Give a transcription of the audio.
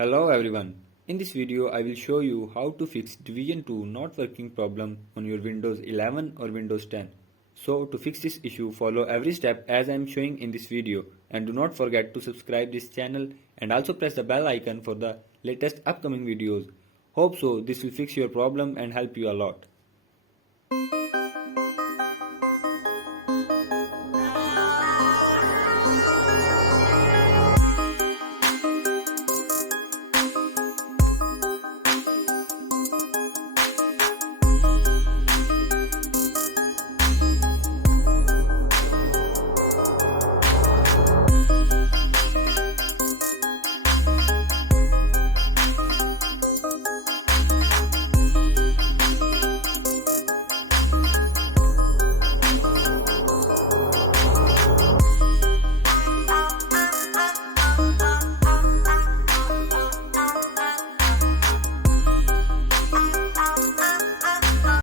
Hello everyone. In this video I will show you how to fix Division 2 not working problem on your Windows 11 or Windows 10. So to fix this issue, follow every step as I am showing in this video, and do not forget to subscribe this channel and also press the bell icon for the latest upcoming videos. Hope so this will fix your problem and help you a lot.